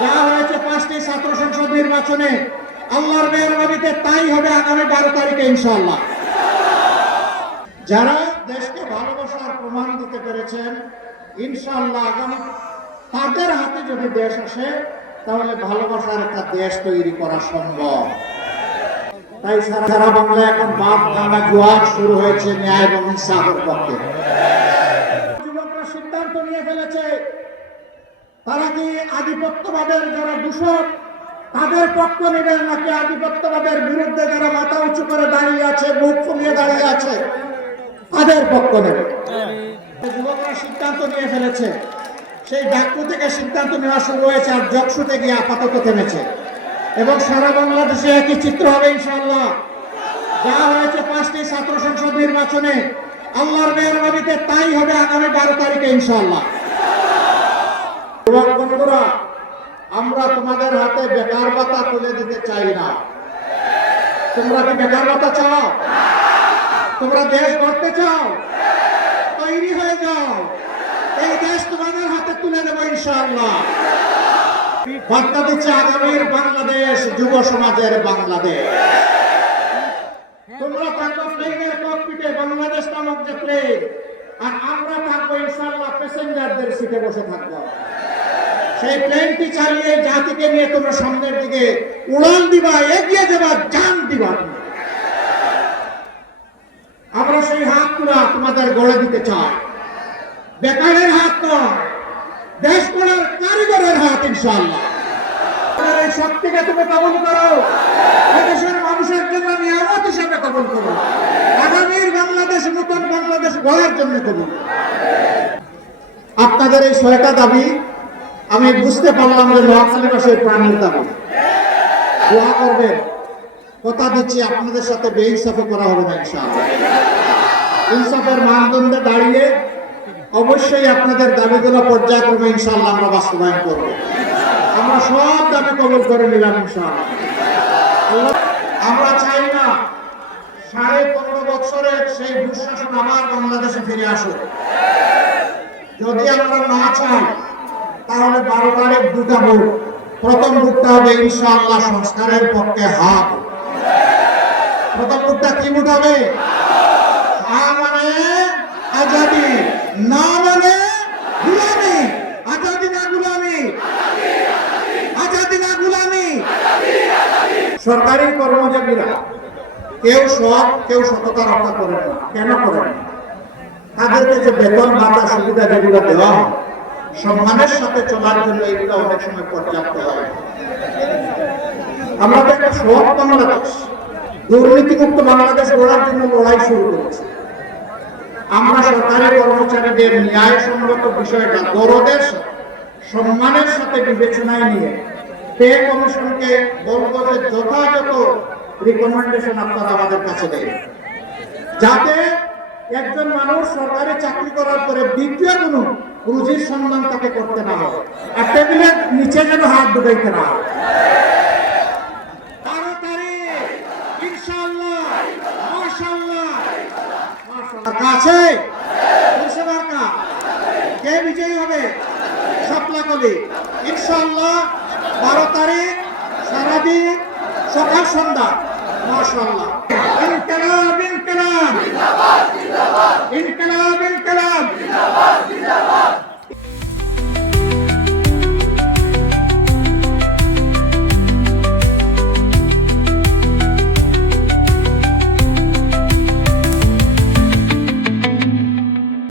যা হয়েছে 5টি ছাত্র সংসদ নির্বাচনে, আল্লাহর মেহরবানিতে তাই হবে আগামী 12 তারিখে ইনশাআল্লাহ। যারা দেশকে ভালোবাসার প্রমাণ দিতে পেরেছেন, ইনশাআল্লাহ আগামী তাদের হাতে যদি দেশ আসে, তাহলে ভালোবাসার একটা দেশ তৈরি করা সম্ভব। তাই সারা বাংলা এখন বাপ ভাঙা জোয়ার শুরু হয়েছে ন্যায় এবং ইনসাফের পক্ষে। যুবকরা সিদ্ধান্ত নিয়ে ফেলেছে, তারা কি আধিপত্যবাদের যারা দূষক তাদের পক্ষ নেবেন, নাকি আধিপত্যবাদের বিরুদ্ধে যারা মাথা উঁচু করে দাঁড়িয়ে আছে, মুখ ফুলিয়ে দাঁড়িয়ে আছে, তাদের পক্ষ নেবে। যুবকরা সিদ্ধান্ত নিয়ে ফেলেছে, সেই ডাকু থেকে সিদ্ধান্ত নেওয়া শুরু হয়েছে, আর জকসুতে গিয়ে আপাতত থেমেছে। এবং সারা বাংলাদেশে একই চিত্র হবে ইনশাআল্লাহ। যা হয়েছে 5টি ছাত্র সংসদ নির্বাচনে, আল্লাহর মেহরবানিতে তাই হবে আগামী 12 তারিখে ইনশাআল্লাহ। বন্ধুরা, আমরা তোমাদের হাতে বেকার ভাতা তুলে দিতে চাই না। তোমরা কি বেকার ভাতা চাও? তোমরা দেশ গড়তে চাও? তৈরি হয়ে যাও, এই দেশ তোমাদের হাতে তুলে দেবো ইনশাআল্লাহ। বার্তা দিচ্ছে আগামীর বাংলাদেশ যুব সমাজের বাংলাদেশ। তোমরা থাকো প্লেনের ককপিটে, বাংলাদেশ নামক যে প্লেন, আর আমরা থাকবো ইনশাআল্লাহ প্যাসেঞ্জারদের সিটে বসে থাকবো। সেই প্লেনটি চালিয়ে জাতিকে নিয়ে তোমরা সামনের দিকে উড়ান দিবা, এগিয়ে যাবা, জান দিবা। আমরা সেই হাত তুলা তোমাদের গড়ে দিতে চাই, বেকারের হাত নয়, দেশ গড়ার কারিগরের হাত ইনশাআল্লাহ। এই শক্তিকে তুমি কবুল করো, দেশের মানুষের জন্য নিয়ামত হিসেবে কবুল করো, আগামীর বাংলাদেশ নতুন বাংলাদেশ গড়ার জন্য কবুল। আপনাদের এই 6টা দাবি আমি বুঝতে পারলাম যে নোয়াখালীবাসীর প্রাণের দাবি। দোয়া করবেন, কথা দিচ্ছি আপনাদের সাথে বেইনসাফি করা হবে না ইনশাআল্লাহ। ইনসাফের মানদণ্ডে দাঁড়িয়ে অবশ্যই আপনাদের দাবিগুলো পর্যায়ক্রমে ইনশাআল্লাহ আমরা বাস্তবায়ন করব। আমরা সব দাবি কবুল করে নিলাম ইনশাআল্লাহ। আমরা চাই না 15.5 বছরের সেই দুঃশাসন আবার বাংলাদেশে ফিরে আসুক। যদি আমরা না চাই, তাহলে 12 তারিখ 2টা ভোট। প্রথম ভোটটা হবে ইনশাআল্লাহ সংস্কারের পক্ষে হাত। প্রথম ভোটটা কি ভোট হবে? হ্যাঁ মানে আজাদি, না মানে গুলামি। আজাদি না গুলামি, আজাদি না গুলামি। সরকারি কর্মজীবীরা কেউ সৎ, কেউ সততা রক্ষা করেন না। কেন করেন না? তাদেরকে যে বেতন ভাতা সুবিধা যেগুলো দেওয়া হয়, সম্মানের সাথে চলার জন্য এগুলো অনেক সময় পর্যাপ্ত হয়। আমরা তো একটা সৎ বাংলাদেশ, দুর্নীতিমুক্ত বাংলাদেশ গড়ার জন্য লড়াই শুরু করেছি। আমরা সরকারি কর্মচারীদের ন্যায়সঙ্গত বিষয়টা দরদের সম্মানের সাথে বিবেচনায় নিয়ে পে কমিশনকে বলবো যে যথাযথ রিকমেন্ডেশন আপনারা আমাদের কাছে দেন, যাতে একজন মানুষ সরকারি চাকরি করার পরে দ্বিতীয় কোনো রুজির সন্ধান তাকে করতে না হয়, আর টেবিলের নিচে যেন হাত ঢুকাইতে না হয়। 12 তারিখ ইনশাআল্লাহ, মাশাআল্লাহ, কাছে কে বিজয়ী হবে? শাপলা কলি ইনশাআল্লাহ। 12 তারিখ সারাদিন সকাল সন্ধ্যা মাশাআল্লাহ। ইনকিলাব ইনকিলাব, ইনকিলাব ইনকিলাব,